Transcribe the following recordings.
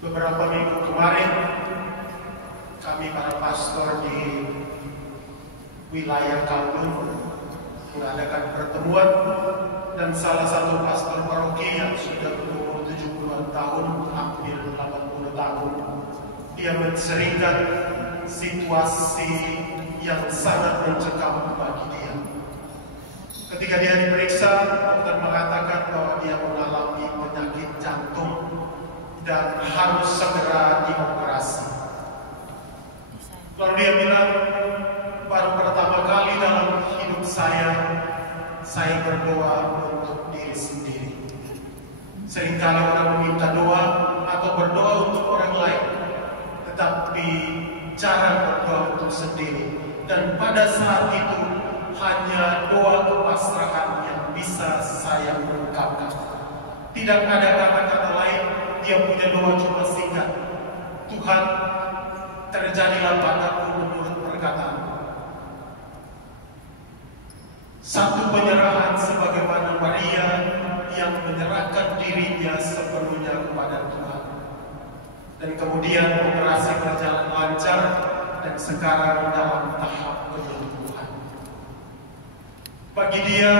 Beberapa minggu kemarin, kami para pastor di wilayah Kaldun mengadakan pertemuan, dan salah satu pastor paroki yang sudah berumur 70-an tahun, hampir 80 tahun, dia menceritakan situasi yang sangat mencekam bagi dia. Ketika dia diperiksa, dokter mengatakan bahwa dia mengalami penyakit jantung dan harus segera dioperasi. Lalu dia bilang, baru pertama kali dalam hidup saya berdoa untuk diri sendiri. Seringkali orang meminta doa atau berdoa untuk orang lain, tetapi jarang berdoa untuk sendiri. Dan pada saat itu hanya doa kepasrahan yang bisa saya ungkapkan. Tidak ada kata-kata lain. Dia punya doa cuma singkat. Tuhan, terjadilah padaku menurut perkataan. Satu penyerahan sebagaimana Maria yang menyerahkan dirinya sepenuhnya kepada Tuhan. Dan kemudian operasi berjalan lancar dan sekarang dalam tahap penyembuhan. Bagi dia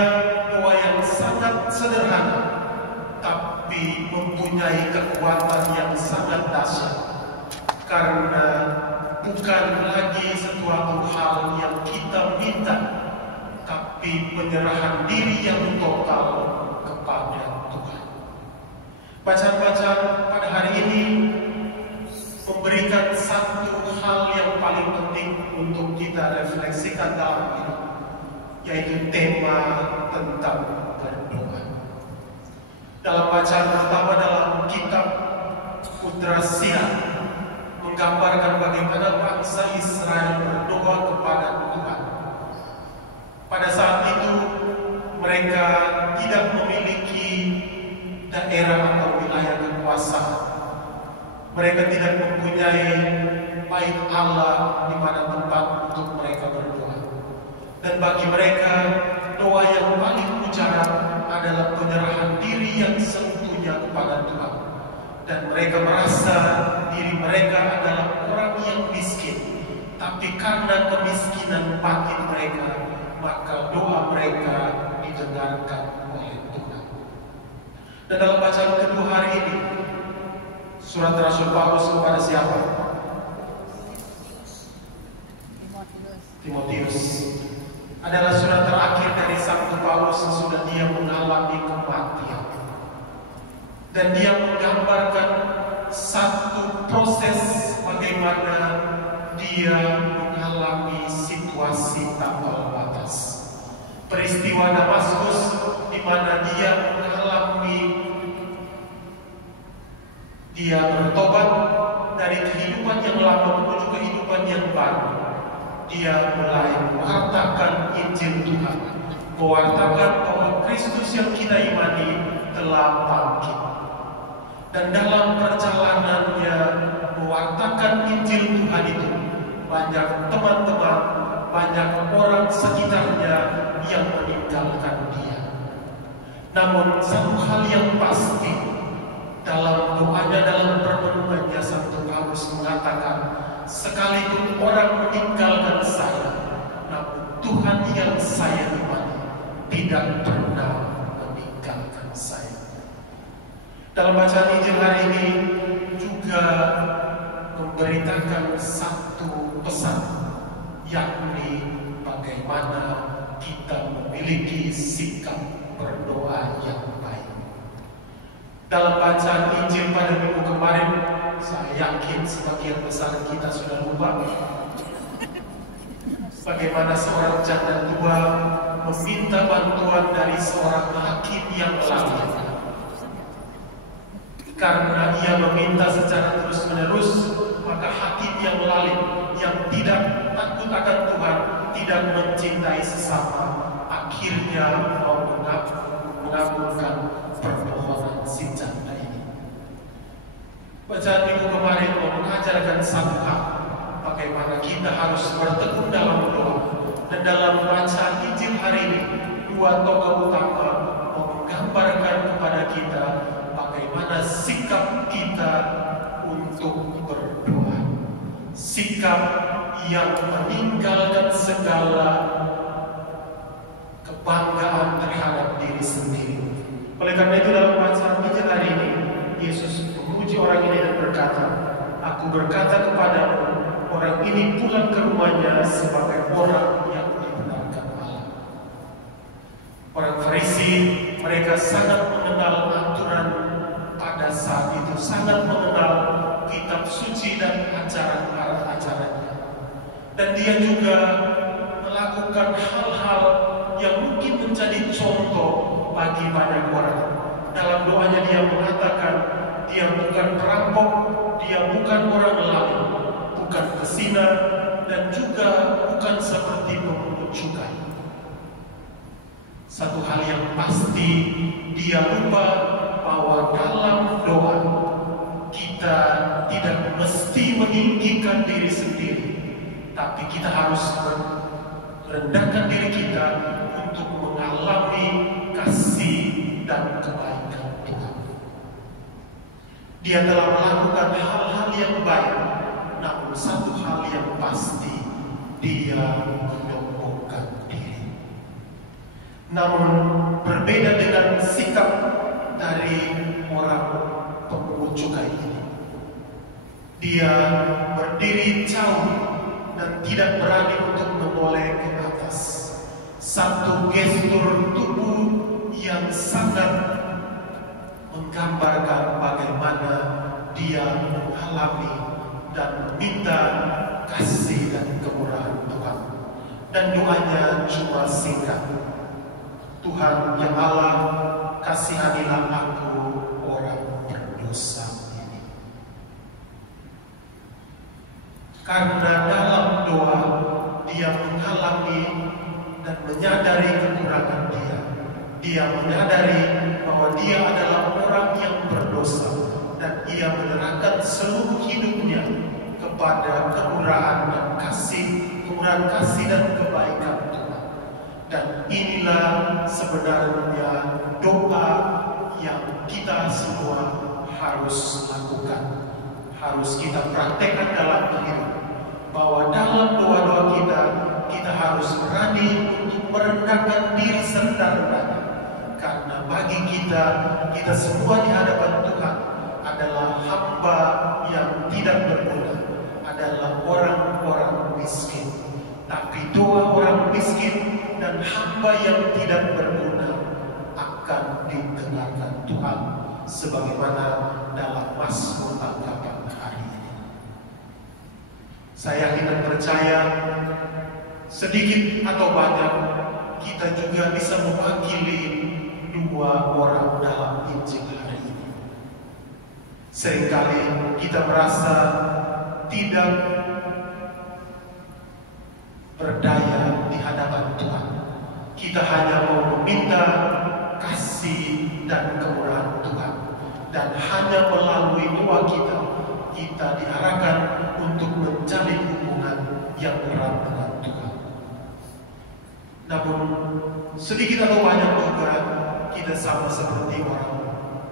doa yang sangat sederhana, tapi mempunyai kekuatan yang sangat dahsyat, karena bukan lagi suatu hal yang kita minta, tapi penyerahan diri yang total kepada Tuhan. Bacaan-bacaan pada hari ini memberikan satu hal yang paling penting untuk kita refleksikan dalam hidup, yaitu tema tentang berdoa. Dalam bacaan pertama dalam kitab Putra Sihat menggambarkan bagaimana bangsa Israel berdoa kepada Tuhan. Pada saat itu mereka tidak memiliki daerah atau wilayah kekuasaan. Mereka tidak mempunyai bait Allah di mana tempat untuk mereka berdoa. Dan bagi mereka doa yang paling mujarab adalah penyerahan diri yang seutuhnya kepada Tuhan. Dan mereka merasa diri mereka adalah orang yang miskin, tapi karena kemiskinan batin mereka, maka doa mereka didengarkan oleh Tuhan. Dan dalam bacaan kedua hari ini, surat Rasul Paulus kepada siapa? Timotius. Adalah surat terakhir dari Santo Paulus sesudah dia mengalami kematian. Dan dia menggambarkan satu proses bagaimana dia mengalami situasi tanpa batas. Peristiwa Damaskus di mana dia bertobat dari kehidupan yang lama menuju kehidupan yang baru. Dia mulai mewartakan Injil Tuhan, mewartakan bahwa Kristus yang kita imani telah bangkit. Dan dalam perjalanannya mewartakan Injil Tuhan itu, banyak teman-teman, banyak orang sekitarnya yang meninggalkan dia. Namun satu hal yang pasti, dalam doanya, dalam permenungannya, Santo Paulus mengatakan, sekalipun orang meninggalkan saya, namun Tuhan yang saya imani tidak pernah meninggalkan saya. Dalam bacaan Injil hari ini juga memberitakan satu pesan, yakni bagaimana kita memiliki sikap berdoa yang baik. Dalam bacaan Injil pada minggu kemarin, saya yakin sebagian besar kita sudah lupa bagaimana seorang janda tua meminta bantuan dari seorang hakim yang lalai. Karena ia meminta secara terus-menerus, maka hakim yang lalai, yang tidak takut akan Tuhan, tidak mencintai sesama, akhirnya mau mengabulkan permohonan si janda ini. Bacaan minggu kemarin mengajarkan satu hal, bagaimana kita harus bertekun dalam doa. Dan dalam bacaan Injil hari ini, dua tokoh utama menggambarkan kepada kita bagaimana sikap kita untuk berdoa. Sikap yang meninggalkan segala kebanggaan terhadap diri sendiri. Oleh karena itu dalam bacaan Injil hari ini, Yesus memuji orang ini dan berkata, "Aku berkata kepadamu, orang ini pulang ke rumahnya sebagai orang yang dibenarkan Allah." Orang Farisi, mereka sangat mengenal aturan pada saat itu, sangat mengenal kitab suci dan ajaran-ajarannya. Dan dia juga melakukan hal-hal yang mungkin menjadi contoh bagi banyak orang. Dalam doanya dia mengatakan, dia bukan perampok, dia bukan orang lain, bukan pezina, dan juga bukan seperti pemungut cukai. Satu hal yang pasti, dia lupa bahwa dalam doa kita tidak mesti meninggikan diri sendiri, tapi kita harus merendahkan diri kita untuk mengalami kasih dan kebaikan Tuhan. Dia telah melakukan hal-hal yang baik, namun satu hal yang pasti, dia menyombongkan diri. Namun berbeda dengan sikap dari orang pemungut cukai ini. Dia berdiri jauh dan tidak berani untuk menoleh ke atas. Satu gestur tubuh yang sangat menggambarkan bagaimana dia mengalami dan meminta kasih dan kemurahan Tuhan. Dan doanya cuma singkat, "Tuhan yang Allah, kasihanilah aku orang berdosa ini." Karena dalam doa dia mengalami dan menyadari kekurangan dia. Dia menyadari bahwa dia adalah orang yang berdosa dan ia menyerahkan seluruh hidupnya kepada kemurahan kasih dan kebaikan Tuhan. Dan inilah sebenarnya doa yang kita semua harus lakukan, harus kita praktekkan dalam hidup. Bahwa dalam doa-doa kita harus berani untuk merendahkan diri serendah-rendahnya. Karena bagi kita semua di hadapan Tuhan adalah hamba yang tidak berguna, adalah orang-orang miskin. Tapi doa orang miskin dan hamba yang tidak berguna akan didengarkan Tuhan, sebagaimana dalam Mazmur tanggapan hari ini. Saya tidak percaya sedikit atau banyak kita juga bisa mewakili dua orang dalam Injil hari ini. Seringkali kita merasa tidak berdaya di hadapan Tuhan. Kita hanya mau meminta kasih dan kemurahan Tuhan, dan hanya melalui doa kita diarahkan untuk menjalin hubungan yang erat dengan Tuhan. Namun sedikit atau banyak juga kita sama seperti orang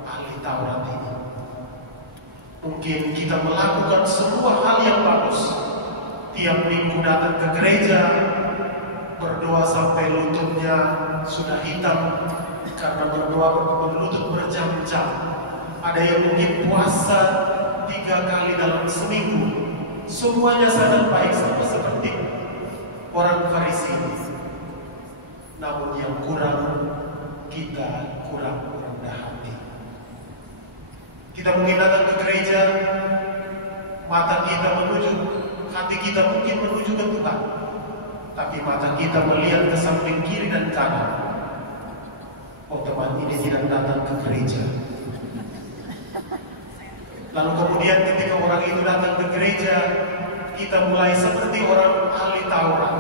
ahli Taurat ini. Mungkin kita melakukan semua hal yang bagus. Tiap minggu datang ke gereja, berdoa sampai lututnya sudah hitam karena berdoa berlutut berjam-jam. Ada yang mungkin puasa 3 kali dalam seminggu. Semuanya sangat baik, sama seperti orang Farisi. Namun yang kurang, kita kurang rendah hati. Kita mungkin datang ke gereja, mata kita menuju, hati kita mungkin menuju ke Tuhan, tapi mata kita melihat ke samping kiri dan kanan. Oh, teman ini tidak datang ke gereja. Lalu kemudian ketika orang itu datang ke gereja, kita mulai seperti orang ahli Taurat,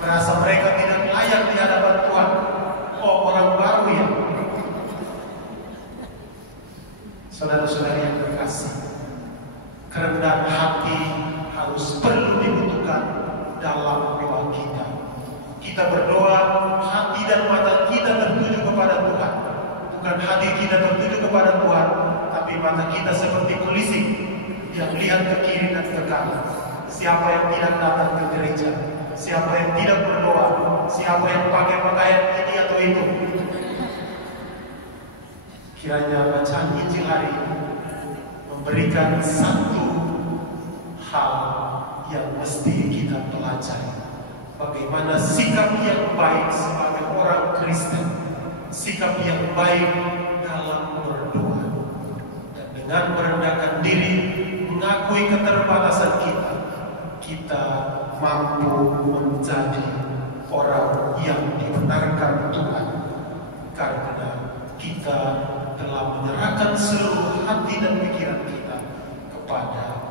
merasa mereka tidak layak di hadapan Tuhan. Oh, orang baru ya. Saudara-saudara yang terkasih, kerendahan hati harus perlu dibutuhkan dalam doa kita. Kita berdoa, hati dan mata kita tertuju kepada Tuhan, bukan hati kita tertuju kepada Tuhan, tapi mata kita seperti polisi yang lihat ke kiri dan ke kanan. Siapa yang tidak datang ke gereja, siapa yang tidak berdoa, siapa yang pakai pakaian ini atau itu. Kiranya bacaan Injil hari ini memberikan satu hal yang mesti kita pelajari. Bagaimana sikap yang baik sebagai orang Kristen, sikap yang baik dalam berdoa, dan dengan merendahkan diri, mengakui keterbatasan kita, kita mampu menjadi orang yang dibenarkan Tuhan, karena kita telah menyerahkan seluruh hati dan pikiran kita kepada